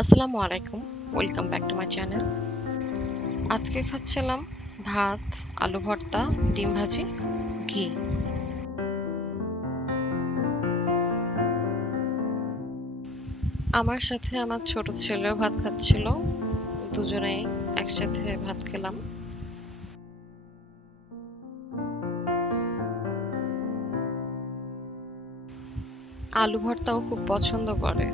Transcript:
আসসালামু আলাইকুম। Welcome back to my channel. আজকে খাচ্ছিলাম ভাত, আলু ভর্তা, ডিম ভাজি, ঘি। আমার সাথে আমার ছোট ছেলেও ভাত খাচ্ছিল। দুজনেই একসাথে ভাত খেলাম। আলু ভর্তাও খুব পছন্দ করে।